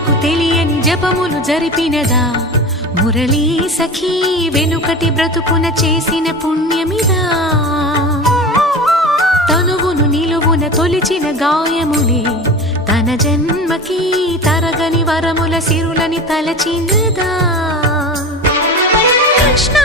జనులకు తెలియని జపములు జరిపినదా మురళీ సఖీ వెనుకటి బ్రతుకున చేసిన పుణ్యమిదా తనువును నిలువున తొలిచిన గాయములే తన జన్మకి తరగని వరముల సిరులని తలచినదా కృష్ణ